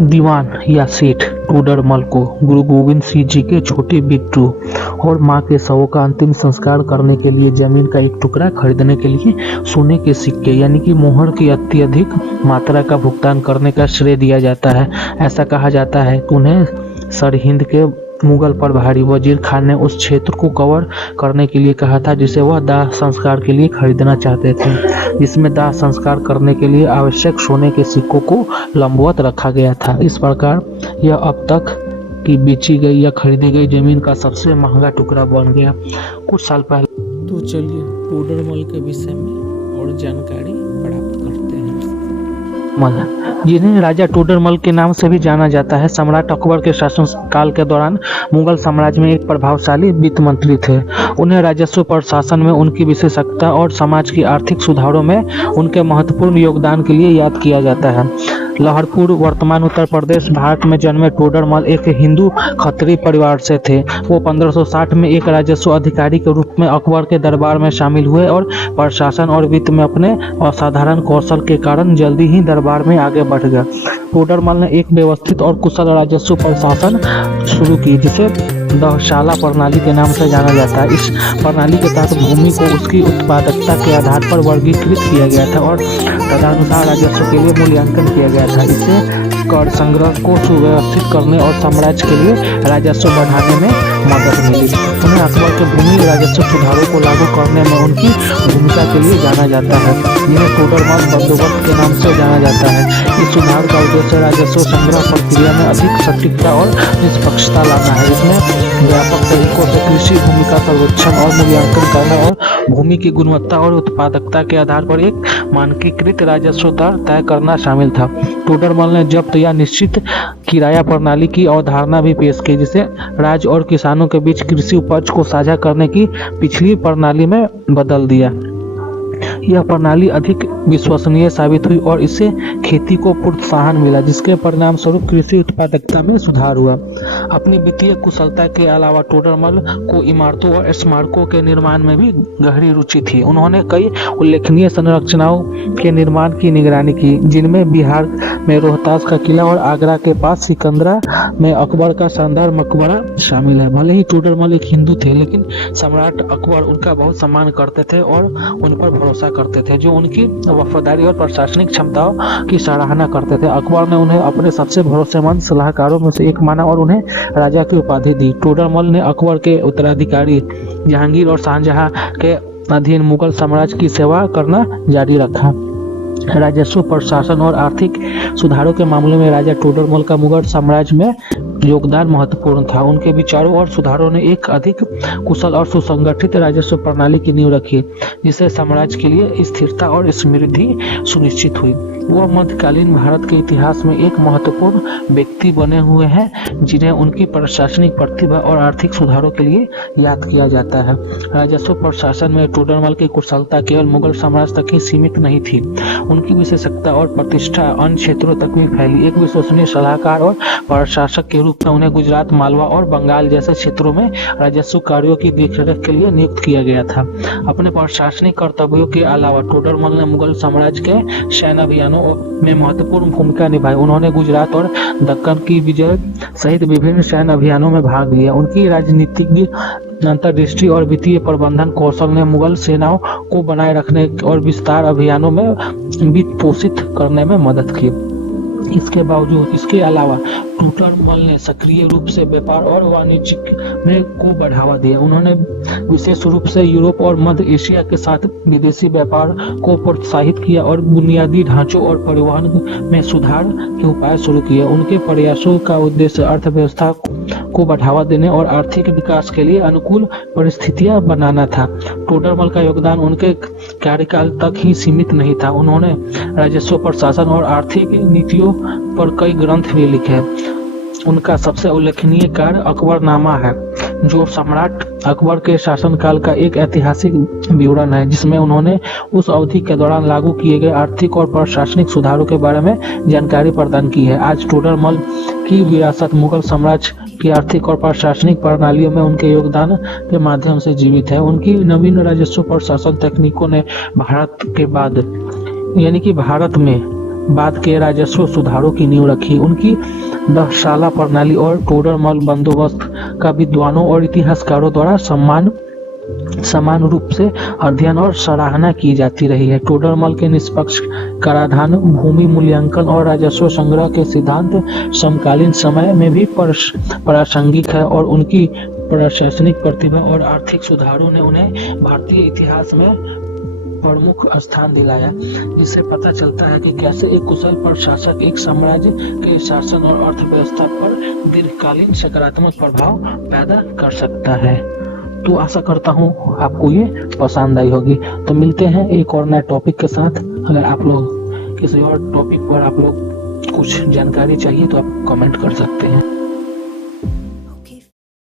दीवान या सेठ टोडरमल को गुरु गोविंद सिंह जी के छोटे बिट्टू और मां के शवों का अंतिम संस्कार करने के लिए जमीन का एक टुकड़ा खरीदने के लिए सोने के सिक्के यानी कि मोहर की अत्यधिक मात्रा का भुगतान करने का श्रेय दिया जाता है। ऐसा कहा जाता है कि उन्हें सरहिंद के मुगल प्रभारी वजीर खान ने उस क्षेत्र को कवर करने के लिए कहा था जिसे वह दाह संस्कार के लिए खरीदना चाहते थे, जिसमें दाह संस्कार करने के लिए आवश्यक सोने के सिक्कों को लंबवत रखा गया था। इस प्रकार यह अब तक की बेची गई या खरीदी गई जमीन का सबसे महंगा टुकड़ा बन गया कुछ साल पहले। तो चलिए टोडरमल के विषय में और जानकारी प्राप्त करते हैं। जिन्हें राजा टोडरमल के नाम से भी जाना जाता है, सम्राट अकबर के शासन काल के दौरान मुगल साम्राज्य में एक प्रभावशाली वित्त मंत्री थे। उन्हें राजस्व प्रशासन में उनकी विशेषज्ञता और समाज की आर्थिक सुधारों में उनके महत्वपूर्ण योगदान के लिए याद किया जाता है। लहरपुर वर्तमान उत्तर प्रदेश भारत में जन्मे टोडरमल एक हिंदू खत्री परिवार से थे। वो 1560 में एक राजस्व अधिकारी के रूप में अकबर के दरबार में शामिल हुए और प्रशासन और वित्त में अपने असाधारण कौशल के कारण जल्दी ही दरबार में आगे बढ़ गए। टोडरमल ने एक व्यवस्थित और कुशल राजस्व प्रशासन शुरू की जिसे दहशाला प्रणाली के नाम से जाना जाता है। इस प्रणाली के तहत भूमि को उसकी उत्पादकता के आधार पर वर्गीकृत किया गया था और तदनुसार राजस्व के लिए मूल्यांकन किया गया था। इससे कर संग्रह को सुव्यवस्थित करने और साम्राज्य के लिए राजस्व बढ़ाने में मदद मिली। उन्हें अकबर के भूमि राजस्व सुधारों को लागू करने में उनकी भूमिका के लिए जाना जाता है, जिन्हें टोडरमल बंदोबस्त के नाम से जाना जाता है। इस सुधार का उद्देश्य राजस्व संग्रह प्रक्रिया में अधिक सटीकता और निष्पक्षता लाना है। इसमें व्यापक तरीकों से कृषि भूमि का सर्वेक्षण और मूल्यांकन करना और भूमि की गुणवत्ता और उत्पादकता के आधार पर एक मानकीकृत राजस्व दर तय करना शामिल था। टोडरमल ने जब्त या निश्चित किराया प्रणाली की अवधारणा भी पेश की, जिसे राज्य और किसानों के बीच कृषि उपज को साझा करने की पिछली प्रणाली में बदल दिया। यह प्रणाली अधिक विश्वसनीय साबित हुई और इससे खेती को प्रोत्साहन मिला, जिसके परिणाम स्वरूप कृषि उत्पादकता में सुधार हुआ। अपनी वित्तीय कुशलता के अलावा टोडरमल को इमारतों और स्मारकों के निर्माण में भी गहरी रुचि थी। उन्होंने कई उल्लेखनीय संरचनाओं के निर्माण की निगरानी की, जिनमें बिहार में रोहतास का किला और आगरा के पास सिकंदरा में अकबर का शानदार मकबरा शामिल है। भले ही टोडरमल एक हिंदू थे, लेकिन सम्राट अकबर उनका बहुत सम्मान करते थे और उन पर भरोसा करते थे, जो उनकी वफादारी और प्रशासनिक क्षमताओं की सराहना करते थे। अकबर ने उन्हें अपने सबसे भरोसेमंद सलाहकारों में से एक माना और उन्हें राजा की उपाधि दी। टोडरमल ने अकबर के उत्तराधिकारी जहांगीर और शाहजहां के अधीन मुगल साम्राज्य की सेवा करना जारी रखा। राजस्व प्रशासन और आर्थिक सुधारों के मामले में राजा टोडरमल का मुगल साम्राज्य में योगदान महत्वपूर्ण था। उनके विचारों और सुधारों ने एक अधिक कुशल और सुसंगठित राजस्व प्रणाली की नींव रखी, जिससे साम्राज्य के लिए स्थिरता और समृद्धि सुनिश्चित हुई। वह मध्यकालीन भारत के इतिहास में एक महत्वपूर्ण व्यक्ति बने हुए हैं, जिन्हें उनकी प्रशासनिक प्रतिभा और आर्थिक सुधारों के लिए याद किया जाता है। राजस्व प्रशासन में टोडरमल की कुशलता केवल मुगल साम्राज्य तक ही सीमित नहीं थी, उनकी विशेषज्ञता और प्रतिष्ठा अन्य क्षेत्रों तक भी फैली। एक विश्वसनीय सलाहकार और प्रशासक के रूप में उन्हें गुजरात, मालवा और बंगाल जैसे क्षेत्रों में राजस्व कार्यों की देखरेख के लिए नियुक्त किया गया था। अपने प्रशासनिक कर्तव्यों के अलावा टोडरमल ने मुगल साम्राज्य के सैन्य अभियानों में महत्वपूर्ण भूमिका निभाई। उन्होंने गुजरात और दक्कन की विजय सहित विभिन्न सैन्य अभियानों में भाग लिया। उनकी राजनीतिज्ञ अंतर्दृष्टि और वित्तीय प्रबंधन कौशल ने मुगल सेनाओं को बनाए रखने और विस्तार अभियानों में वित्त पोषित करने में मदद की। इसके अलावा टोडरमल ने सक्रिय रूप से व्यापार और वाणिज्य में को बढ़ावा दिया। उन्होंने विशेष रूप से यूरोप और मध्य एशिया के साथ विदेशी व्यापार को प्रोत्साहित किया और बुनियादी ढांचों और परिवहन में सुधार के उपाय शुरू किए। उनके प्रयासों का उद्देश्य अर्थव्यवस्था को बढ़ावा देने और आर्थिक विकास के लिए अनुकूल परिस्थितियां बनाना था। टोडरमल का योगदान उनके कार्यकाल तक ही सीमित नहीं था। उन्होंने राजस्व प्रशासन और आर्थिक नीतियों पर कई ग्रंथ भी लिखे। उनका सबसे उल्लेखनीय कार्य अकबरनामा है, जो सम्राट अकबर के शासनकाल का एक ऐतिहासिक विवरण है, जिसमें उन्होंने उस अवधि के दौरान लागू किए गए आर्थिक और प्रशासनिक सुधारों के बारे में जानकारी प्रदान की है। आज टोडरमल की विरासत मुगल साम्राज्य की आर्थिक और प्रशासनिक प्रणालियों में उनके योगदान के माध्यम से जीवित है। उनकी नवीन राजस्व प्रशासन तकनीकों ने भारत में बाद के राजस्व सुधारों की नींव रखी। उनकी दहशाला प्रणाली और टोडरमल बंदोबस्त का विद्वानों और इतिहासकारों द्वारा समान रूप से अध्ययन और सराहना की जाती रही है। टोडरमल के निष्पक्ष कराधान, भूमि मूल्यांकन और राजस्व संग्रह के सिद्धांत समकालीन समय में भी प्रासंगिक है और उनकी प्रशासनिक प्रतिभा और आर्थिक सुधारों ने उन्हें भारतीय इतिहास में प्रमुख स्थान दिलाया, जिससे पता चलता है कि कैसे एक कुशल प्रशासक एक साम्राज्य के शासन और अर्थव्यवस्था पर दीर्घकालीन सकारात्मक प्रभाव पैदा कर सकता है। तो आशा करता हूँ आपको ये पसंद आई होगी। तो मिलते हैं एक और नए टॉपिक के साथ। अगर आप लोग किसी और टॉपिक पर आप लोग कुछ जानकारी चाहिए तो आप कमेंट कर सकते हैं।